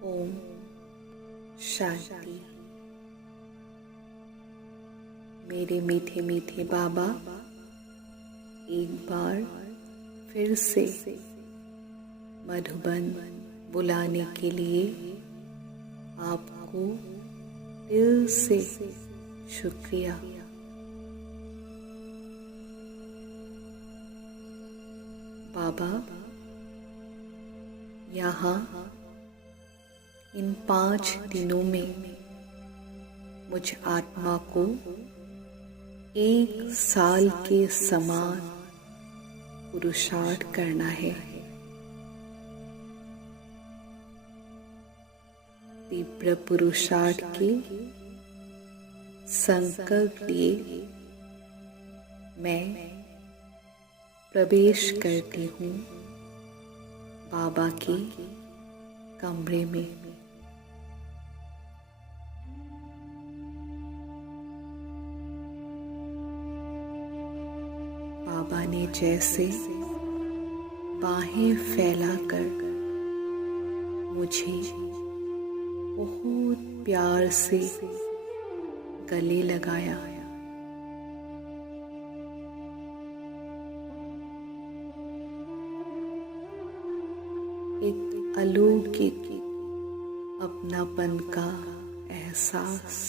ओम शांति। मेरे मीठे मीठे बाबा, एक बार फिर से मधुबन बुलाने के लिए आपको दिल से शुक्रिया। बाबा, यहाँ इन 5 दिनों में मुझ आत्मा को 1 साल के समान पुरुषार्थ करना है। तीव्र पुरुषार्थ के संकल्प लिए मैं प्रवेश करती हूँ बाबा के कमरे में। बाबा ने जैसे बाहें फैलाकर मुझे बहुत प्यार से गले लगाया। एक अलौकिक अपनापन का एहसास।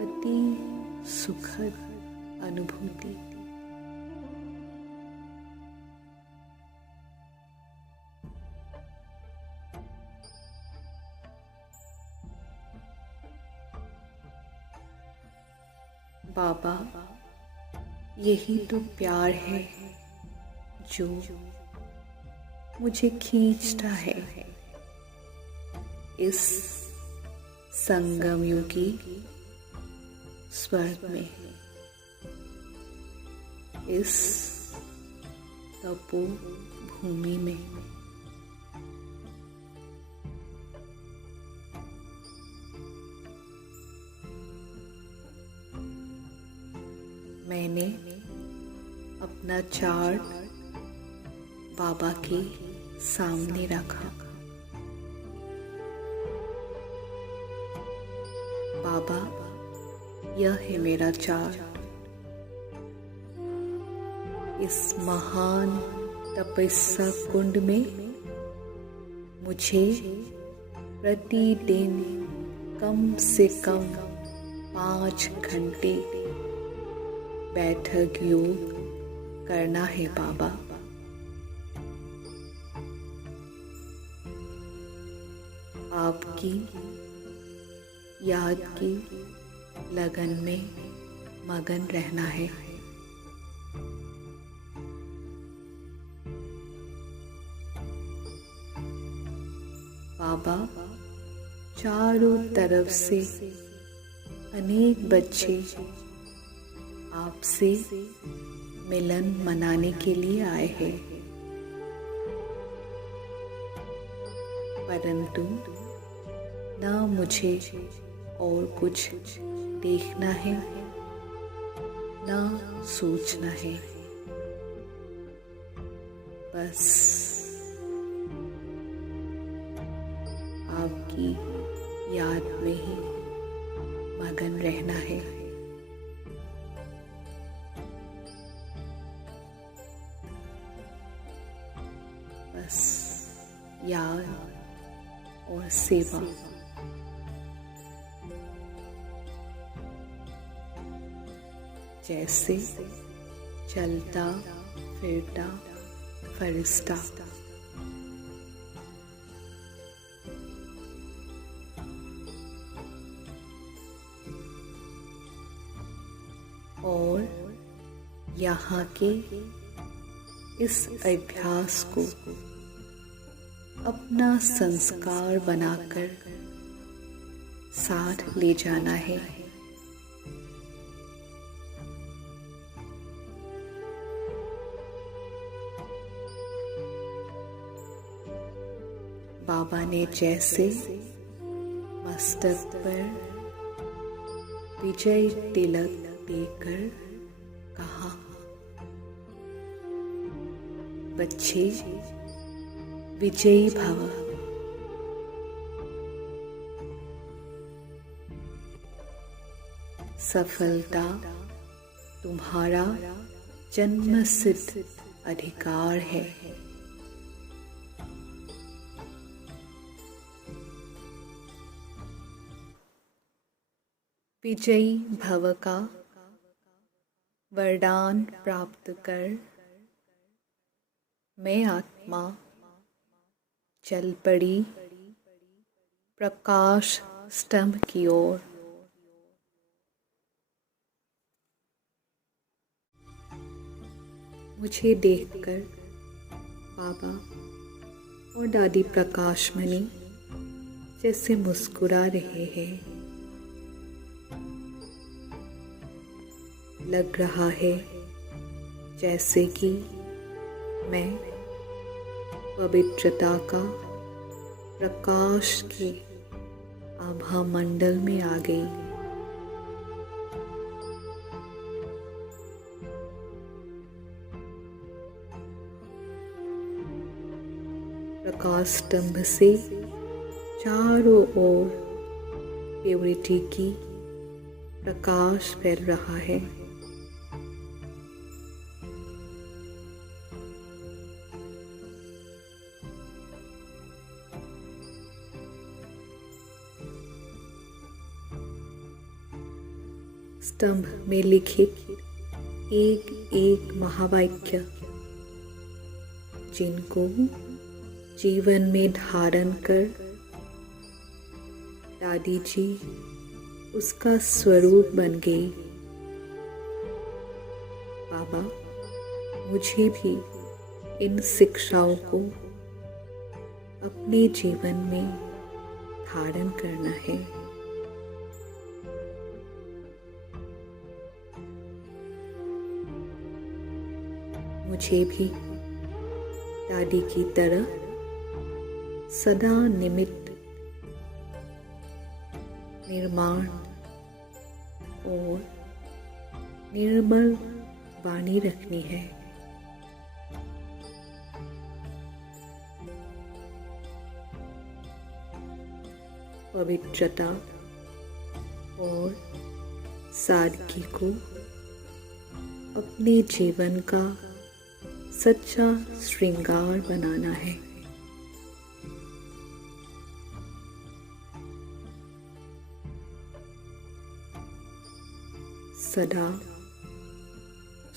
अति सुखद अनुभूति। बाबा, यही तो प्यार है जो मुझे खींचता है इस संगम युगी स्वर्ग में, इस तपो भूमि में। मैंने अपना चार्ट बाबा के सामने रखा। बाबा, यह है मेरा चार्ट। इस महान तपस्या कुंड में मुझे प्रतिदिन कम से कम 5 घंटे बैठक योग करना है बाबा। आपकी याद की लगन में मगन रहना है। बाबा, चारों तरफ से अनेक बच्चे आपसे मिलन मनाने के लिए आए हैं, परंतु ना मुझे और कुछ देखना है ना सोचना है। बस आपकी याद में ही मगन रहना है। बस याद और सेवा। जैसे चलता फिरता फरिश्ता। और यहाँ के इस अभ्यास को अपना संस्कार बनाकर साथ ले जाना है। बाबा ने जैसे मस्तक पर विजय तिलक देकर कहा, बच्चे विजयी भव। सफलता तुम्हारा जन्मसिद्ध अधिकार है। विजयी भव का वरदान प्राप्त कर मैं आत्मा चल पड़ी प्रकाश स्तंभ की ओर। मुझे देखकर बाबा और दादी प्रकाशमणि जैसे मुस्कुरा रहे हैं। लग रहा है जैसे कि मैं पवित्रता का प्रकाश के आभा मंडल में आ गई। प्रकाश स्तंभ से चारों ओर प्योरिटी की प्रकाश फैल रहा है। स्तंभ में लिखित एक एक महावाक्य जिनको जीवन में धारण कर दादी जी उसका स्वरूप बन गई। बाबा, मुझे भी इन शिक्षाओं को अपने जीवन में धारण करना है। मुझे भी दादी की तरह सदा निमित्त, निर्माण और निर्मल वाणी रखनी है। पवित्रता और सादगी को अपने जीवन का सच्चा श्रृंगार बनाना है। सदा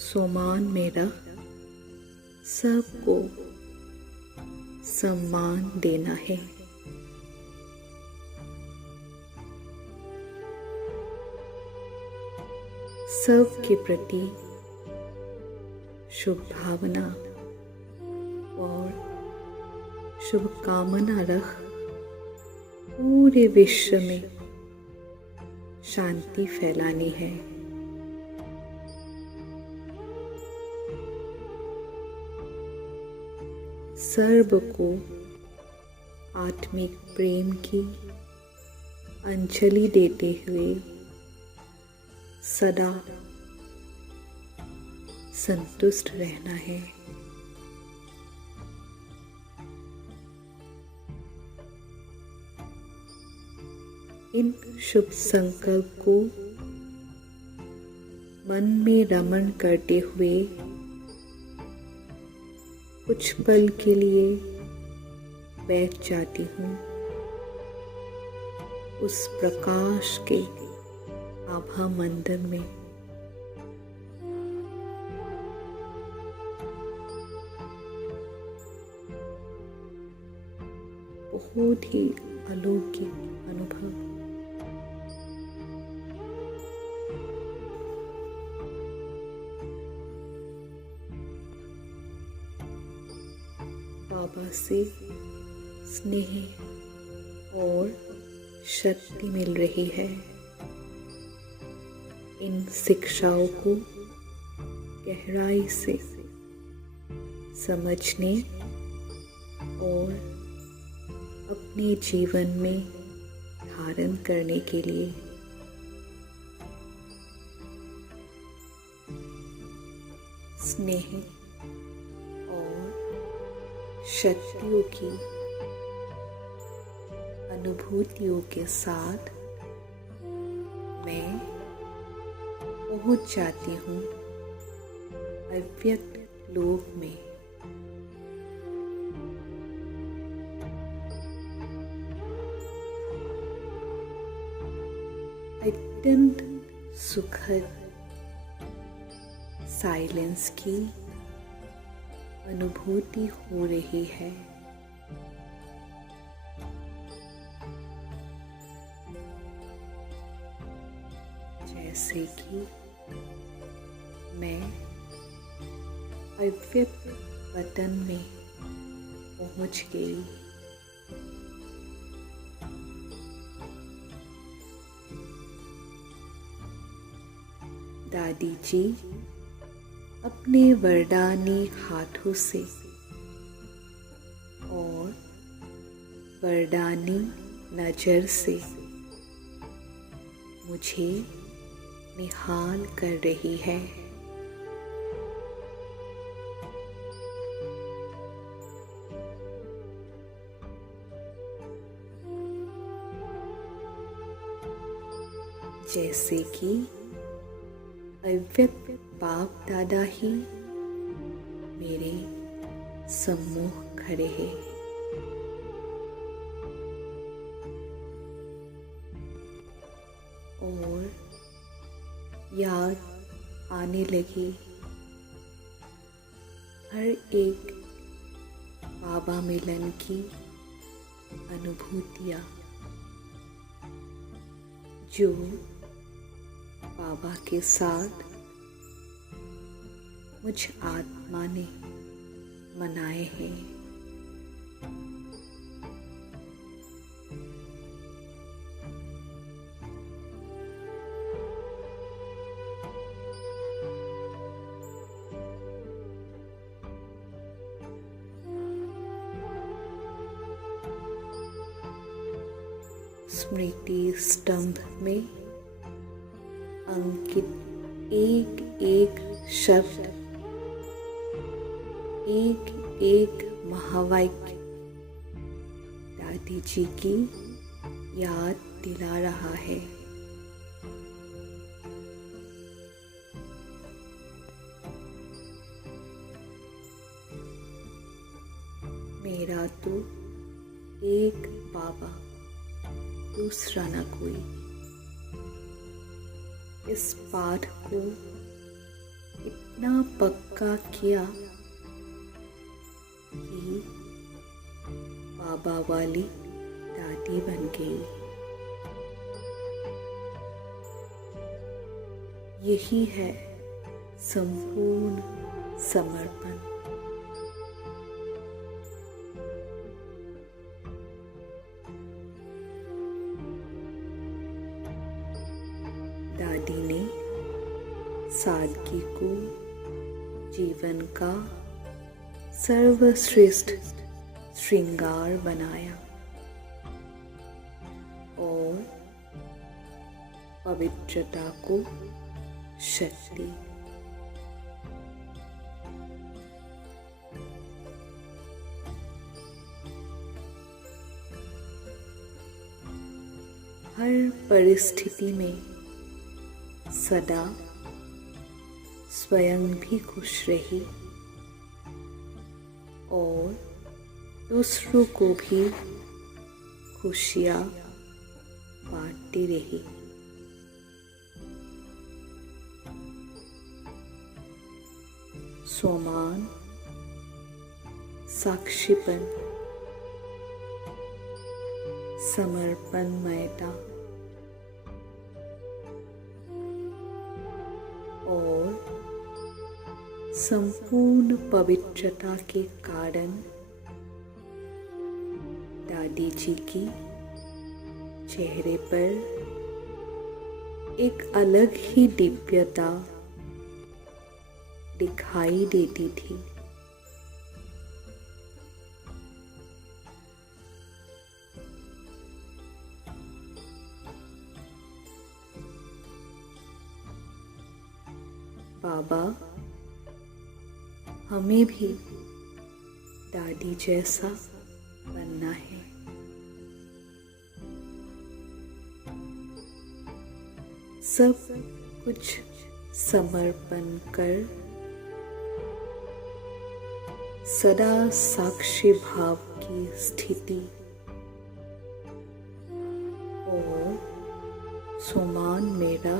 सम्मान में रख सबको सम्मान देना है। सबके प्रति शुभ भावना और शुभकामना रख पूरे विश्व में शांति फैलानी है। सर्व को आत्मिक प्रेम की अंजलि देते हुए सदा संतुष्ट रहना है। इन शुभ संकल्प को मन में रमण करते हुए कुछ पल के लिए बैठ जाती हूँ उस प्रकाश के आभा मंदिर में। बहुत ही अलौकिक अनुभव। बाबा से स्नेह और शक्ति मिल रही है। इन शिक्षाओं को गहराई से समझने और अपने जीवन में धारण करने के लिए स्नेह और शक्तियों की अनुभूतियों के साथ मैं पहुंच जाती हूँ अव्यक्त लोक में। अत्यंत सुखद साइलेंस की अनुभूति हो रही है। जैसे कि मैं अव्यक्त वतन में पहुंच गई। दादी जी अपने वरदानी हाथों से और वरदानी नजर से मुझे निहाल कर रही है। जैसे कि अव्यक्त बाप दादा ही मेरे सम्मुख खड़े हैं। और याद आने लगी हर एक बाबा मिलन की अनुभूतियाँ जो बाबा के साथ मुझ आत्मा ने मनाए हैं। स्मृति स्तंभ में अंकित एक एक शब्द, एक एक महावाक्य दादी जी की याद दिला रहा है। मेरा तो एक बाबा, दूसरा न कोई। इस पाठ को इतना पक्का किया कि बाबा वाली दादी बन गई। यही है संपूर्ण समर्पण। दादी ने सादगी को जीवन का सर्वश्रेष्ठ श्रृंगार बनाया और पवित्रता को शक्ति। हर परिस्थिति में सदा स्वयं भी खुश रही और दूसरों को भी खुशियाँ बांटती रही। स्वमान, साक्षीपन, समर्पणमयता और संपूर्ण पवित्रता के कारण दादी जी की चेहरे पर एक अलग ही दिव्यता दिखाई देती थी। बाबा हमें भी दादी जैसा बनना है। सब कुछ समर्पण कर सदा साक्षी भाव की स्थिति और सुमान मेरा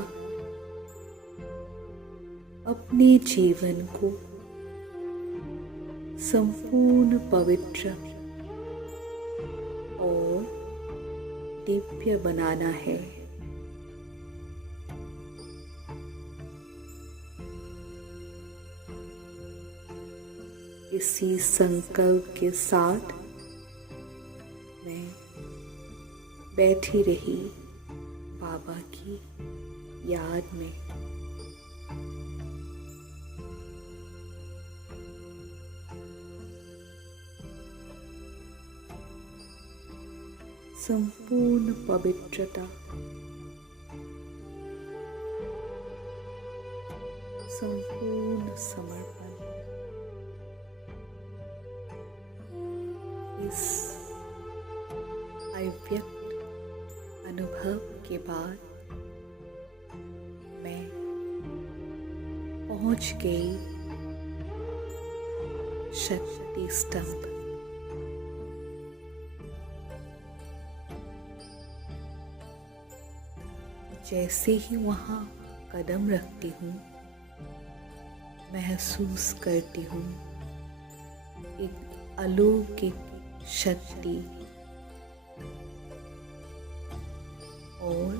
अपने जीवन को संपूर्ण पवित्र और दिव्य बनाना है। इसी संकल्प के साथ मैं बैठी रही बाबा की याद में। संपूर्ण पवित्रता, संपूर्ण समर्पण इस अव्यक्त अनुभव के बाद मैं पहुंच गई शक्ति स्तंभ। जैसे ही वहां कदम रखती हूँ महसूस करती हूँ एक अलौकिक शक्ति और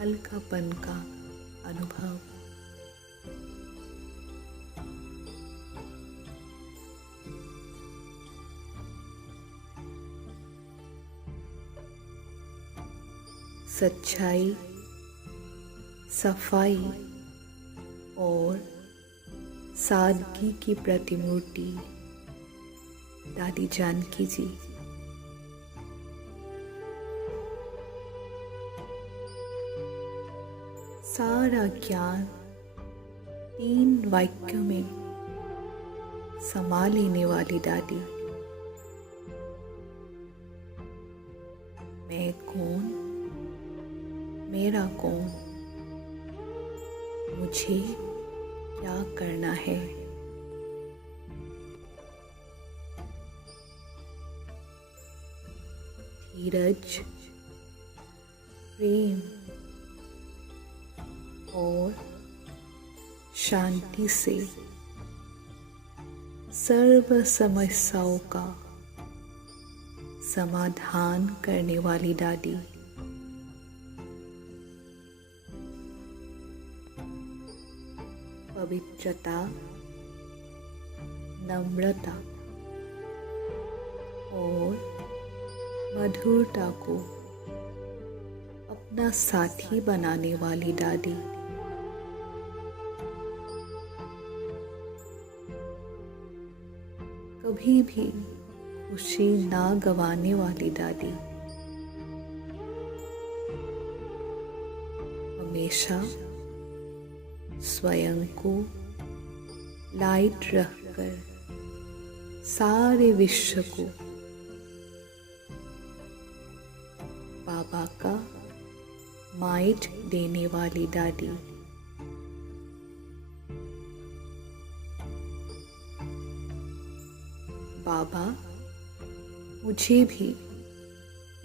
हल्कापन का अनुभव। सच्चाई, सफाई और सादगी की प्रतिमूर्ति दादी जानकी जी। सारा ज्ञान 3 वाक्यों में समा लेने वाली दादी। मैं कौन, मेरा कौन, मुझे क्या करना है। धीरज, प्रेम और शांति से सर्व समस्याओं का समाधान करने वाली दादी। पवित्रता, नम्रता और मधुरता को अपना साथी बनाने वाली दादी। कभी भी खुशी ना गंवाने वाली दादी। हमेशा स्वयं को लाइट रखकर सारे विश्व को बाबा का माइट देने वाली दादी। बाबा मुझे भी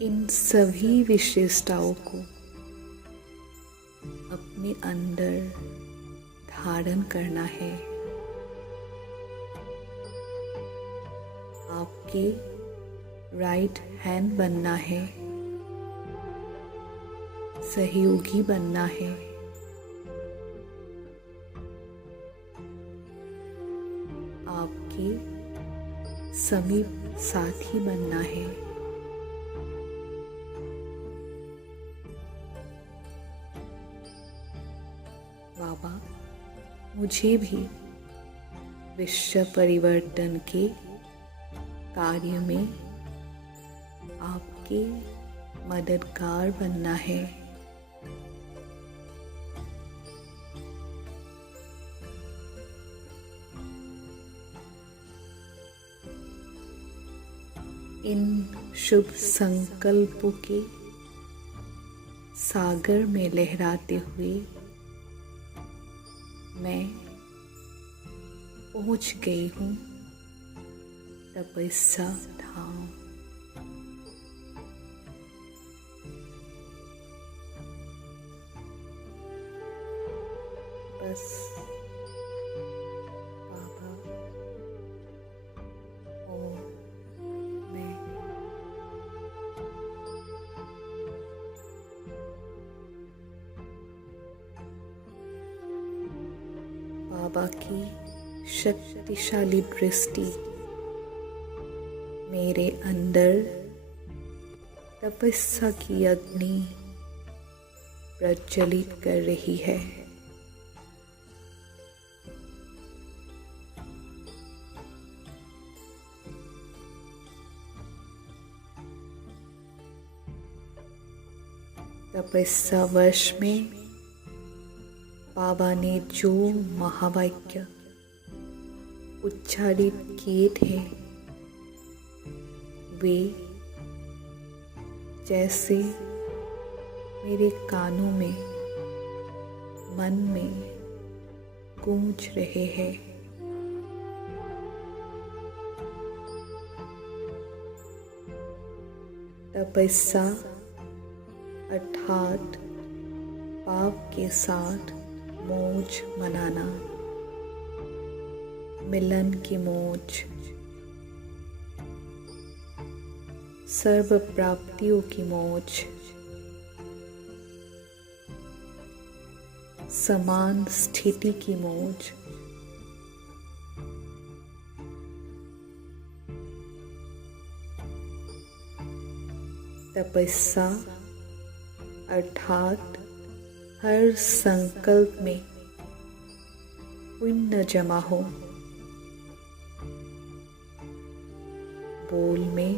इन सभी विशेषताओं को अपने अंदर धारण करना है। आपके राइट हैंड बनना है, सहयोगी बनना है। आपके समीप साथी बनना है। बाबा मुझे भी विश्व परिवर्तन के कार्य में आपके मददगार बनना है। इन शुभ संकल्पों के सागर में लहराते हुए मैं पहुंच गई हूँ तपस्या धाम। बस बाबा और मैं बाबा की शक्तिशाली दृष्टि मेरे अंदर तपस्या की अग्नि प्रज्वलित कर रही है। तपस्या वर्ष में बाबा ने जो महावाक्य उच्चारित किए थे वे जैसे मेरे कानों में, मन में गूंज रहे हैं। तपस्या अर्थात पाप के साथ मौज मनाना, मिलन की मौज, सर्व प्राप्तियों की मौज, समान स्थिति की मौज, तपस्या अर्थात हर संकल्प में पुण्य जमा हो, बोल में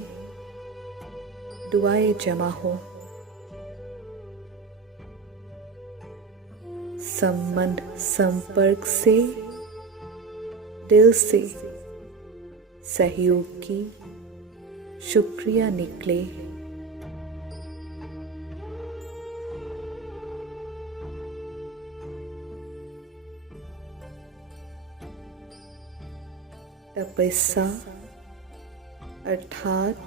दुआएं जमा हो, संबंध संपर्क से दिल से सहयोग की शुक्रिया निकले। तपस्या अर्थात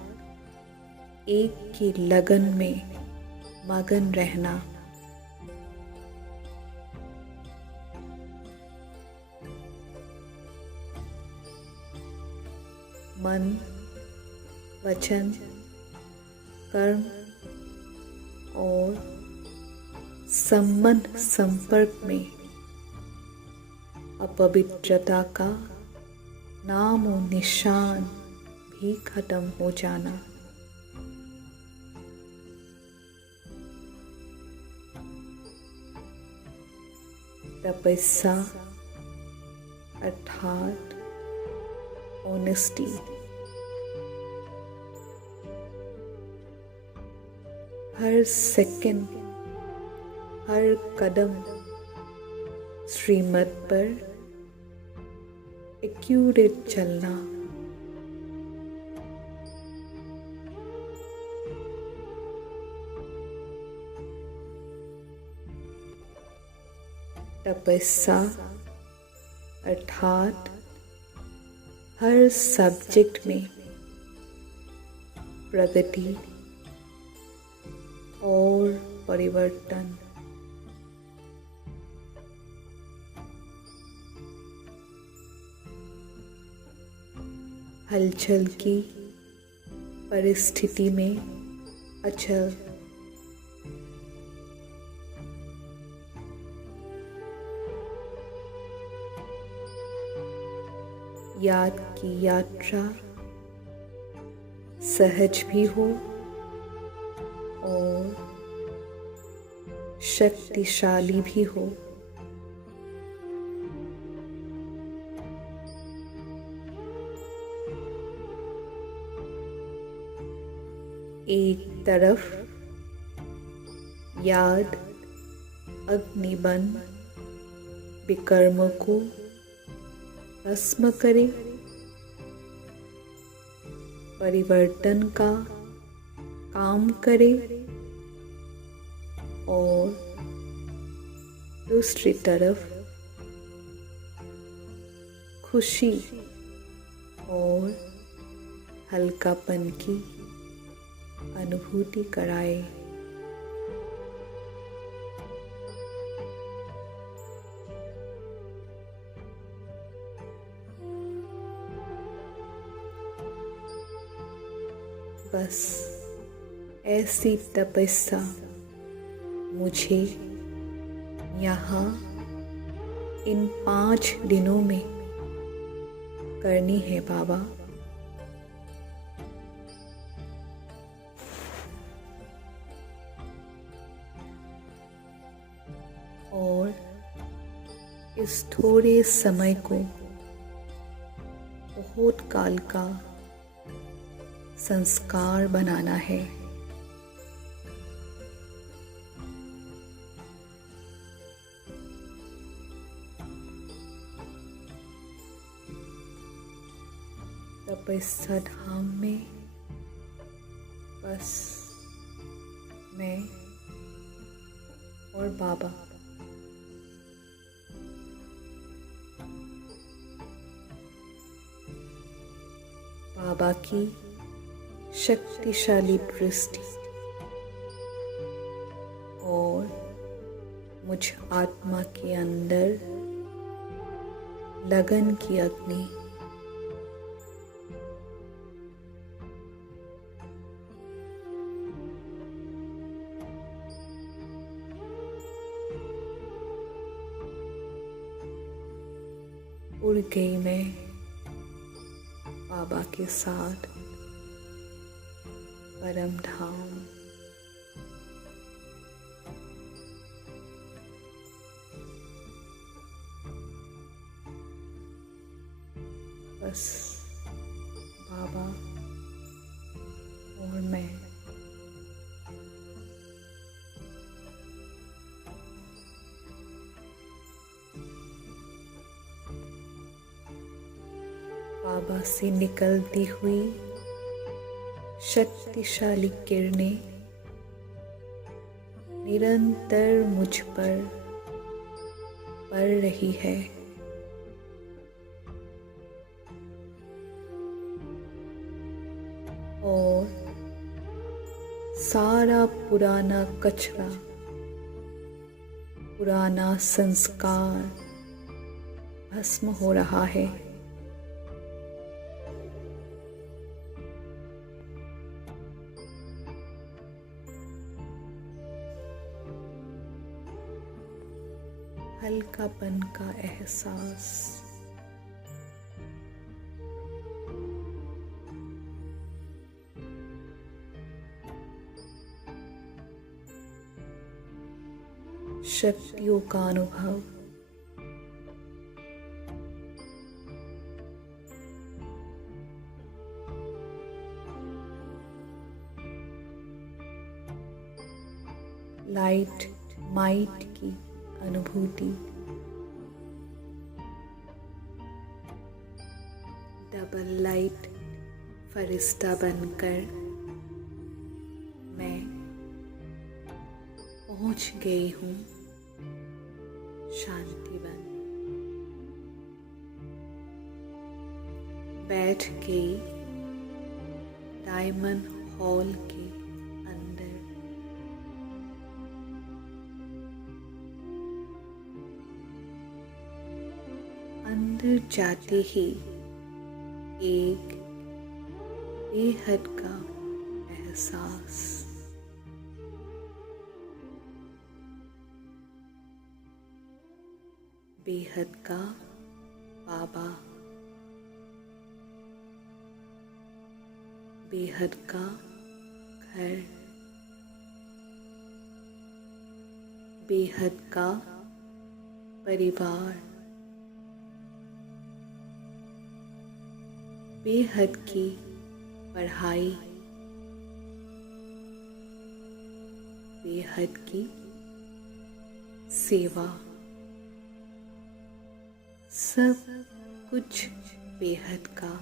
एक की लगन में मगन रहना, मन, वचन, कर्म और संबंध संपर्क में अपवित्रता का नाम और निशान भी खत्म हो जाना। तपस्या अर्थात ऑनेस्टी, हर सेकंड, हर कदम श्रीमत पर एक्यूरेट चलना, तपस्या अर्थात हर सब्जेक्ट में प्रगति और परिवर्तन, हलचल की परिस्थिति में अचल, याद की यात्रा सहज भी हो और शक्तिशाली भी हो। एक तरफ याद अग्निबन विकर्म को भस्म करे, परिवर्तन का काम करे और दूसरी तरफ खुशी और हल्कापन की अनुभूति कराए। बस ऐसी तपस्या मुझे यहाँ इन 5 दिनों में करनी है बाबा। और इस थोड़े समय को बहुत काल का संस्कार बनाना है। तपस्या धाम में बस मैं और बाबा। बाबा की शक्तिशाली दृष्टि और मुझ आत्मा के अंदर लगन की अग्नि। उड़ गई मैं बाबा के साथ परम धाम। बस बाबा और मैं। बाबा से निकलती हुई शक्तिशाली किरणें निरंतर मुझ पर पड़ रही है। और सारा पुराना कचरा, पुराना संस्कार भस्म हो रहा है। हल्कापन का एहसास, शक्तियों का अनुभव, लाइट माइट की अनुभूति, डबल लाइट फरिश्ता बनकर मैं पहुंच गई हूँ शांतिवन। बैठ गई डायमंड हॉल के अंदर। अंदर जाते ही एक बेहद का एहसास, बेहद का बाबा, बेहद का घर, बेहद का परिवार, बेहद की पढ़ाई, बेहद की सेवा, सब कुछ बेहद का।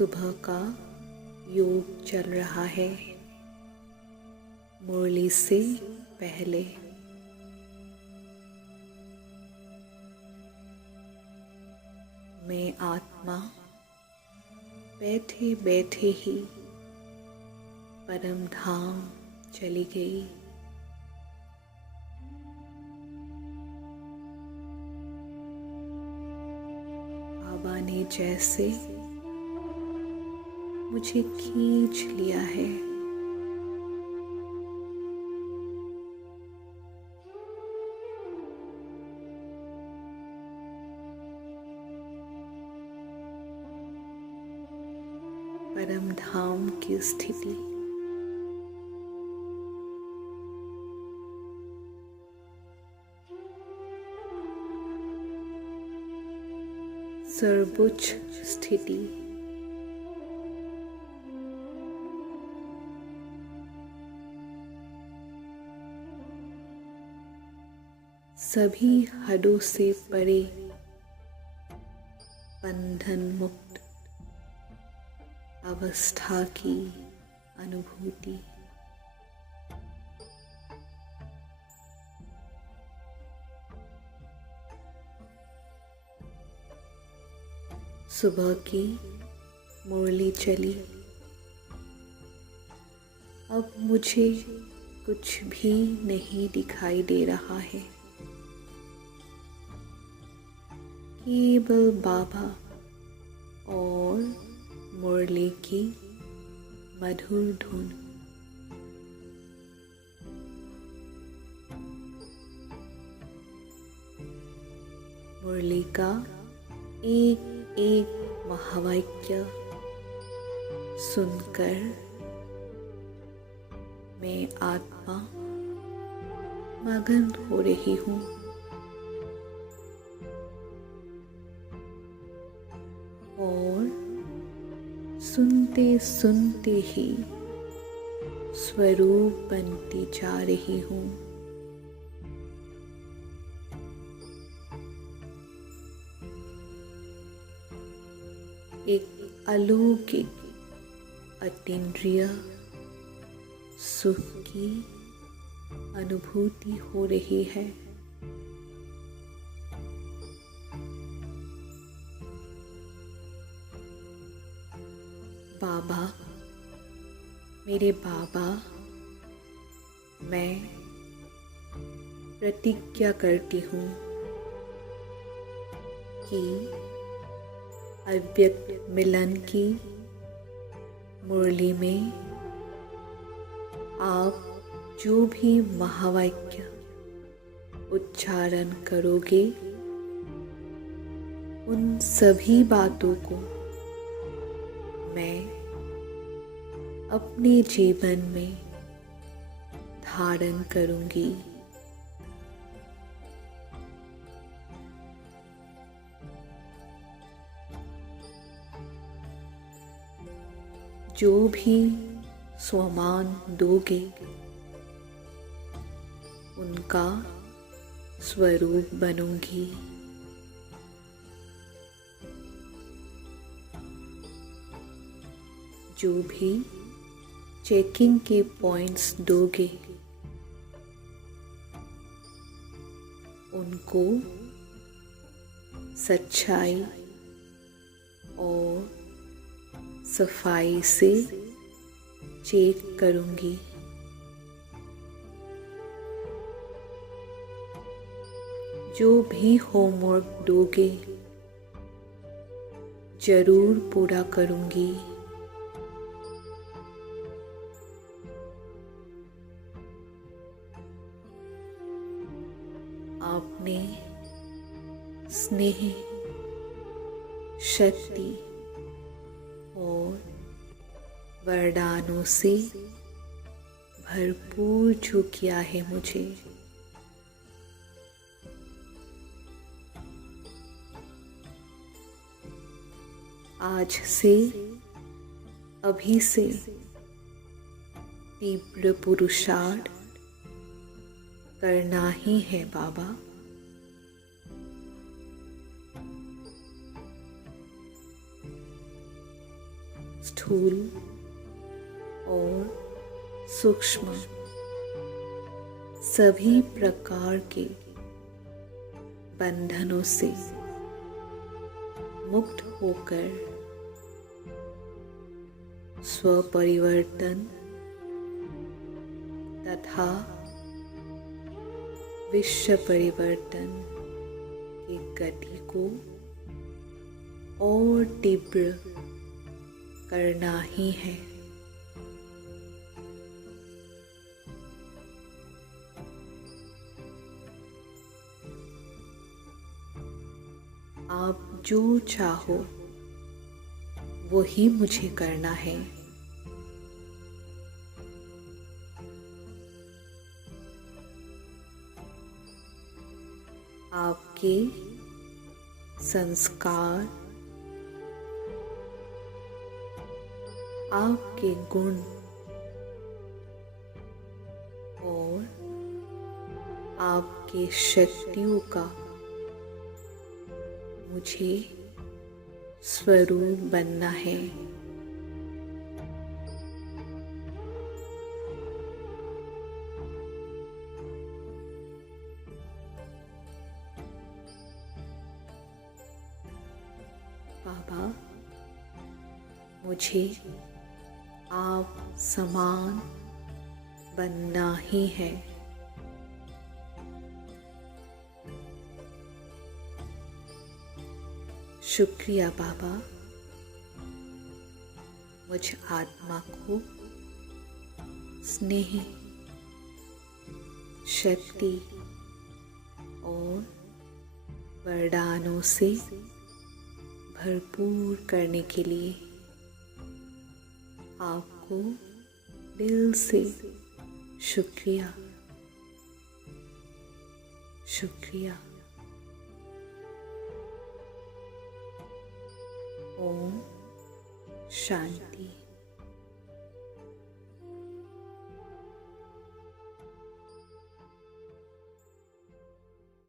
सुबह का योग चल रहा है। मुरली से पहले मैं आत्मा बैठे बैठे ही परम धाम चली गई। बाबा ने जैसे मुझे खींच लिया है। परम धाम की स्थिति सर्वोच्च स्थिति सभी हदों से परे बंधन मुक्त अवस्था की अनुभूति। सुबह की मुरली चली। अब मुझे कुछ भी नहीं दिखाई दे रहा है, केवल बाबा और मुरली की मधुर धुन। मुरली का एक एक महावाक्य सुनकर मैं आत्मा मगन हो रही हूँ। और सुनते सुनते ही स्वरूप बनती जा रही हूँ। एक अलौकिक अतीन्द्रिय सुख की अनुभूति हो रही है। बाबा, मेरे बाबा, मैं प्रतिज्ञा करती हूँ कि अव्यक्त मिलन की मुरली में आप जो भी महावाक्य उच्चारण करोगे, उन सभी बातों को मैं अपने जीवन में धारण करूंगी। जो भी स्वमान दोगे, उनका स्वरूप बनूंगी। जो भी चेकिंग के पॉइंट्स दोगे, उनको सच्चाई और सफाई से चेक करूंगी। जो भी होमवर्क दोगे, जरूर पूरा करूंगी। आपने स्नेह, शक्ति और वरदानों से भरपूर जो किया है मुझे, आज से, अभी से तीव्र पुरुषार्थ करना ही है बाबा। स्थूल और सूक्ष्म सभी प्रकार के बंधनों से मुक्त होकर स्वपरिवर्तन तथा विश्व परिवर्तन की गति को और तीव्र करना ही है। आप जो चाहो वो ही मुझे करना है। आपके संस्कार, आपके गुण और आपके शक्तियों का मुझे स्वरूप बनना है। बाबा, मुझे आप समान बनना ही है। शुक्रिया बाबा, मुझ आत्मा को स्नेह, शक्ति और वरदानों से भरपूर करने के लिए आपको दिल से शुक्रिया, शुक्रिया। ओम शांति।